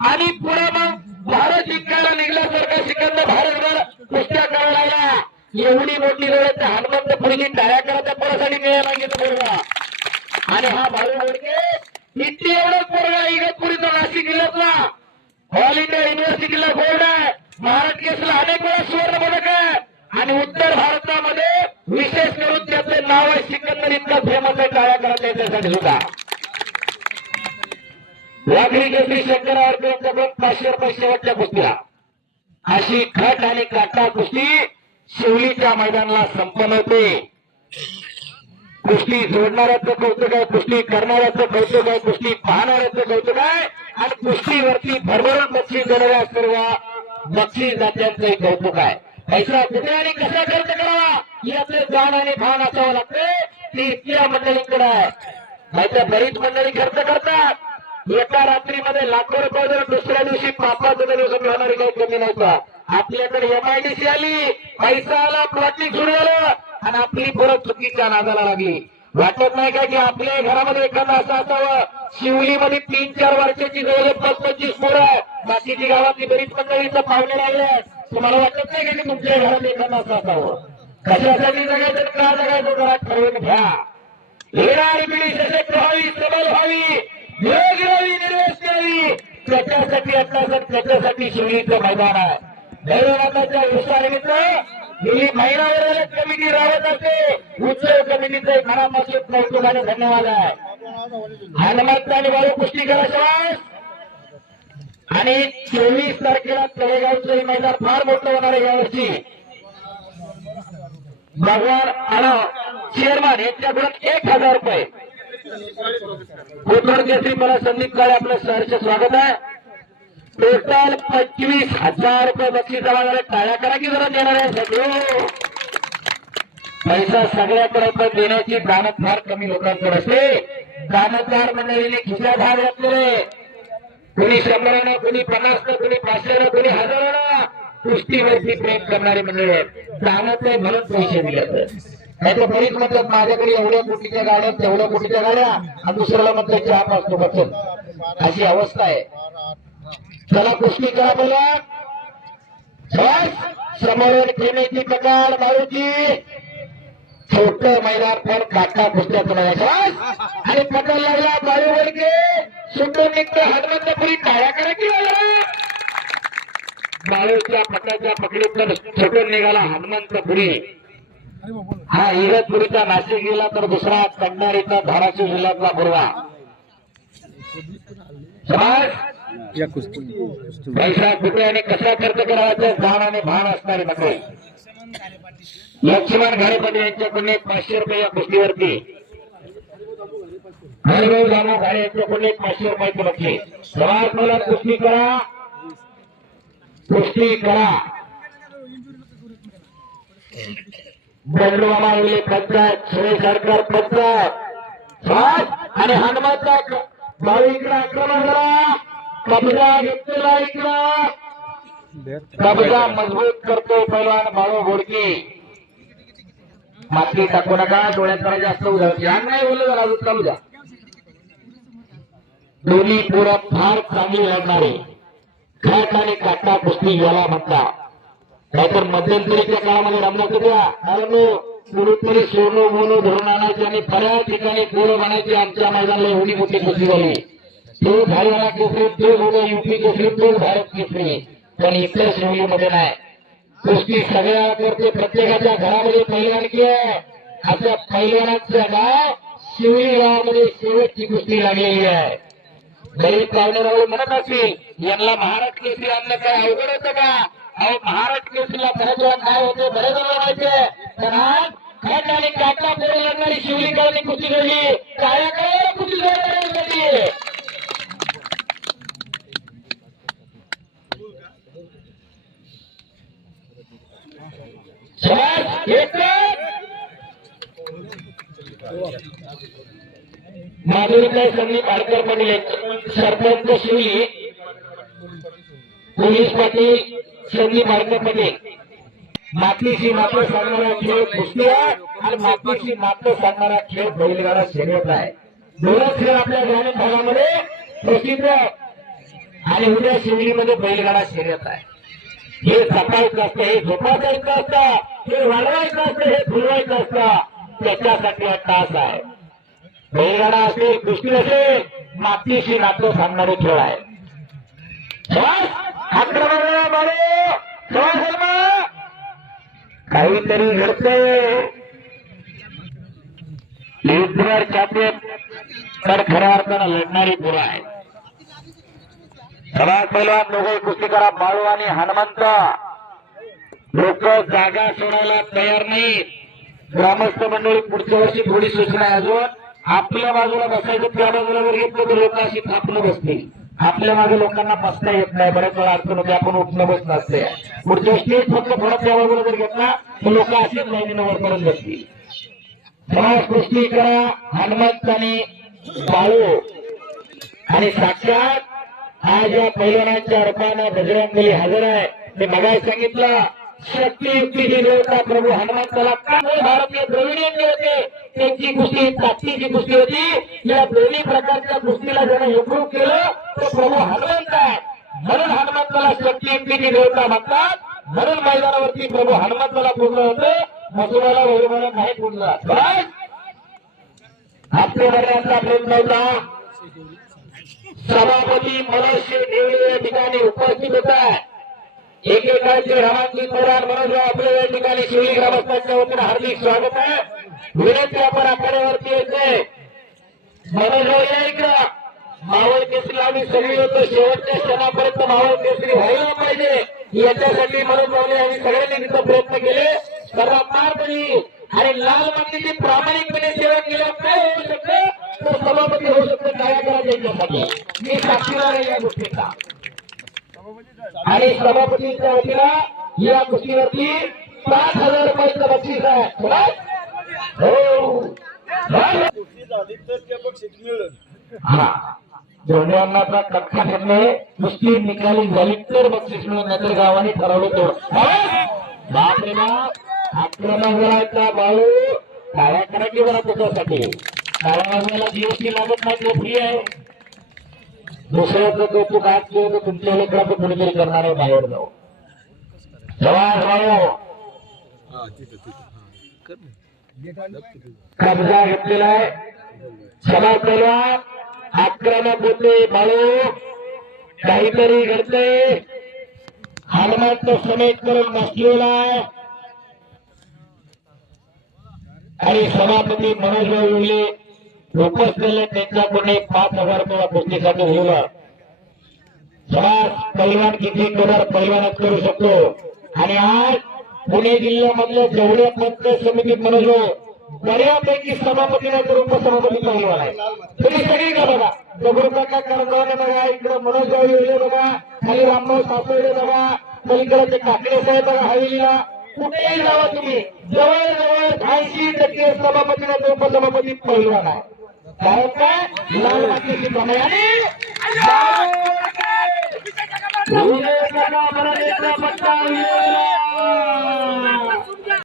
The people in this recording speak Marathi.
आणि पुढे मग भारत जिंकायला निघल्यासारखा सिकंदर भारतभर कुस्त्या करायला एवढी मोठी वेळ हनुमंत पुढे टाळ्या करायच्या कोणासाठी मिळायला घेतो मुलगा. आणि हा भाऊ बोडके इतकी एवढंच पोरगा इगतपुरीचा नाशिक जिल्ह्यातला ऑल इंडिया युनिव्हर्सिटीला गोल्ड आहे. महाराष्ट्र केसला अनेक वेळा सुवर्ण पदक आहे. आणि उत्तर भारतामध्ये विशेष करून त्याचे नाव आहे सिकंदर, इतका फेमस आहे. टाळ्या करायला त्याच्यासाठी सुद्धा वाघरी केसरी शंकरावर यांच्याकडून 500 रुपये शेवटच्या कुस्तीला. अशी खट आणि काटा कुस्ती शिवलीच्या मैदानाला संपन्न होते. कुस्ती जोडणाऱ्याचं कौतुक आहे, कुस्ती करणाऱ्याचं कौतुक आहे, कुस्ती पाहणाऱ्याचं कौतुक आहे आणि कुस्तीवरती भरभरून बक्षीस देणाऱ्या सर्व बक्षीस दात्यांचंही कौतुक आहे. पैसा कुठे आणि कसा खर्च करावा याचे जाण आणि भान असावं लागते. ती इतक्या मंडळींकडे आहे. नाहीतर बरीच मंडळी खर्च करतात. एका रात्रीमध्ये लाखो रुपये जर दुसऱ्या दिवशी पापाचं दिवस होणारी काही कमी नव्हतं. आपल्याकडे MIDC आली, पैसा आला, प्लॉटिंग सुरू झालं आणि आपली पोरं चुकीच्या नादाला लागली. वाटत नाही का की आपल्या घरामध्ये एखादा असं असावं. शिवलीमध्ये 3-4 वर्षाची जवळ 25 पोरं, बाकीची गावातली बरीच मंडळीचं पाहुणे राहिले. तुम्हाला वाटत नाही का की तुमच्या घरात एखादा असं असावं. कशासाठी जगायचं, का जगायचं, जरा ठरवून घ्या. येणारी पिढी सशक्त व्हावी, सबल व्हावी, निरोगी निर्वेश यावी, त्याच्यासाठी आपल्यासाठी त्याच्यासाठी शिवलीचं मैदान आहे. दैवनाथाच्या उत्साहानिमित्त गेली महिनाभर कमिटी राहत असते. उत्सव कमिटीचे मनापासून कौतुक आणि धन्यवाद आहे. हनुमंत आणि बाळू कुस्ती करायचं आणि 24 तारखेला तळेगावचं मैदान फार मोठं होणार आहे यावर्षी. भगवान आणि चेअरमन यांच्याकडून 1000 रुपये. कोथरूड केसरी मला संदीप काळे आपलं सहर्ष स्वागत आहे. टोटल 25,000 रुपये बक्षीस जमा झाले. टाळ्या करा की जरा देणार आहे सगळं. पैसा सगळ्याकडे पण देण्याची दानत फार कमी लोकांकडे असते. दानतदार मंडळीने खिशा भाग घातलेले, कोणी 100 कोणी 50 कोणी 500 कोणी 1000. कुस्तीवरती प्रेम करणारे मंडळी आहेत. दानत आहे म्हणून पैसे दिले. नाही तर बरीच म्हणतात माझ्याकडे एवढ्या कोटीच्या गाड्या, तेवढ्या कोटीच्या गाड्या आणि दुसऱ्याला म्हणतात चहा पाचतो बचत. अशी अवस्था आहे. चला कुस्ती करा बोला. समोरून प्रेमीची पकड मारुती. छोट मैदान पण काटा कुस्त्याचं मैदान आणि पकड लागला बाळू वडके. सुटून निघतो हनुमंतपुरी. टाळ्या करा की बाळूच्या पकडाच्या पकडीतून सुटून निघाला हनुमंतपुरी. हा इगतपुरीचा नाशिक गेला तर दुसरा कंडारीचा धाराशिव जिल्ह्यातला बुरवा. पैसा कुठे आणि कसा खर्च करायचा जाण आणि भान असणारे मंडळी. लक्ष्मण घारेपटे यांच्याकडून 500 रुपये या कुस्तीवरती. हरिभाऊ जामा घारे यांच्याकडून 500 रुपयाचं बक्षीस. समाज मला कुस्ती करा, कुस्ती करा. बंडू मामा पंचायत, सुरेश सरकार पंचायत आणि हनुमंता बाळू इकडे आक्रमण करा. कब्जा घेतलेला इकडं. कब्जा मजबूत करतोय पैलवान बाळू घोडके. माती टाकू नका, डोळ्यात जरा जास्त उद्या नाही बोललं जरा अजून चालू द्या. दोन्ही पोरं फार चांगली लढणारे. खट आणि काटा कुस्ती याला म्हणतात. नाहीतर मध्यंतरीच्या काळामध्ये रमणं द्या. कारण कुणीतरी सोनं मोनो धरून आणायचे आणि बऱ्याच ठिकाणी पोरं बनायची. आमच्या मैदानाला एवढी मोठी कुस्ती झाली. तो हरियाणा केसरी, तो झालं UP केसरी, तो भारत केसरी. पण इतर श्रेणीमध्ये नाही. कुस्ती सगळ्या करते. प्रत्येकाच्या घरामध्ये पहिलवानकी आहे. अशा पहिलवानाचं नाव शिवली गावामध्ये शेवटची कुस्ती लागलेली आहे. गरीब पाहुणे म्हणत असतील यांना महाराष्ट्र केसरी आणणं काय अवघड होतं का? अहो महाराष्ट्र केसरीला बरेच वेळा काय होते, बरेच वेळा व्हायचे. तर आज खट आणि काटा पोरं लागणारी शिवलीकरांनी कुस्ती घडली. काळ्या काळ्याला कुस्ती घडली. माधुरीताई संदीप आडकर पाटील, सरपंच शिवली, पोलीस पाटील संदीप आडकर पाटील. मातीशी नातं सांगणारा खेळ कुस्ती आणि मातीशी नातं सांगणारा खेळ बैलगाडा शर्यत आहे. दोनच खेळ आपल्या ग्रामीण भागामध्ये प्रसिद्ध आणि उद्या शिवलीमध्ये बैलगाडा शर्यत आहे. हे सकाळचं असतं, हे झोपायचं असतं, हे वाढवायचं असतं, हे फुलवायचं असतं. त्याच्यासाठी हा तास आहे. बैलगाडा असेल, कुस्ती असेल, मातीशी नातं सांगणारे खेळ आहे. काहीतरी घडतंय. युद्धवर चॅम्पियन तर खऱ्या अर्थानं लढणारी पोरं आहे. सगळ्यात पहिलवान दोघे कुस्तीकरा बाळू आणि हनुमंत. लोक जागा सोडायला तयार नाहीत. ग्रामस्थ मंडळी पुढच्या वर्षी थोडी सूचना आहे. अजून आपल्या बाजूला बसायचं, त्या बाजूला जर घेतलं तर लोक अशी थापणं बसतील. आपल्या मागे लोकांना बसता येत नाही. बऱ्याच वेळा अडचण होते, आपण उठणं बस नसते. पुढच्या स्टेज फक्त थोडा त्या बाजूला जर घेतला तर लोक अशीच लाईनीनं वरपर्यंत बसतील. कुस्ती करा हनुमंत आणि बाळू. आणि साक्षात आज या पैलवानांच्या रूपानं बजरंगबली हजर आहे. मी मगाही सांगितलं, शक्ती युक्तीची देवता प्रभू हनुमंताला भारतीय द्रविडियन जे होते त्यांची कुस्ती ताकदीची कुस्ती होती. या दोन्ही प्रकारच्या कुस्तीला ज्याने इम्प्रूव्ह केलं तो प्रभू हनुमंत आहे. म्हणून हनुमंताला शक्ती युक्तीची देवता म्हणतात. म्हणून मैदानावरती प्रभू हनुमंताला पूर्ण होतं, मसुराला वैभवाला नाही पूर्ण. आपल्या वर्गाचा प्रयत्न होता. सभापती मनोज देवळे या ठिकाणी उपस्थित होत आहे. एकेकाळचे रामांची पवार मनोज आपल्या या ठिकाणी शिवली ग्रामस्थांच्या वतीनं हार्दिक स्वागत आहे. विनंती आपण आखाड्यावरती येते. मनोज यायचं मावळ केसरी आम्ही सगळी होतो. शेवटच्या क्षणापर्यंत मावळ केसरी व्हायला पाहिजे याच्यासाठी मनोज भाऊने आम्ही सगळ्यांनी तिथं प्रयत्न केले. सर्वांपैकी आणि लाल मातीची प्रामाणिकपणे सेवा केल्यावर काय होऊ शकतं तर सभापती होऊ शकतो. काय करायचं याच्यासाठी मी साक्षीदार आहे या गोष्टीचा. आणि सभापतीच्या वतीला या कुस्तीवरती 5,000 रुपयाचं बक्षीस आहे. हो हा दोन्ही कट्टा ठरणे. कुस्ती निकाली झाली तर बक्षीस मिळून, नाहीतर गावाने ठरवलं तेवढं. बाप रे बाप, आक्रमण करायचा बाळू. टाळ्या करायची बरा त्याच्यासाठी. टाळ्या वाजवायला जीएसटी लागत नाही, ते फ्री आहे. दुसऱ्याचं कौतुक आज केलं तर तुमच्या लेकराचं कुणीतरी करणार आहे बाहेर जाऊ. कब्जा घेतलेला आहे. सभा पहिला आक्रमक होते बाळू. काहीतरी घडतंय. हनुमंत समेत करून बसलेला आहे. आणि सभापती मनोज भाऊ उपस्थित त्यांच्याकडे 5,000 रुपये कुस्तीसाठी दिलं. समाज पैलवान किती कोणार पैलवानच करू शकतो. आणि आज पुणे जिल्ह्यामधल्या जेवढ्या पंचायत समितीत मनोज बऱ्यापैकी सभापती नाही तर उपसभापती पैलवान आहे. तुम्ही सगळी का बघा, दगडूकाका करंजवाने बघा, इकडे मनोज भाऊ येले बघा, खाली रामभाऊ सासवडे बघा, पलीकडे ते काकडे साहेब बघा हवेलीला. कुठेही जावा तुम्ही, जवळजवळ 80% सभापती नाही तर उपसभापती पैलवान आहे. कारण काय लाल मातीची कमाई. आणि पट्टा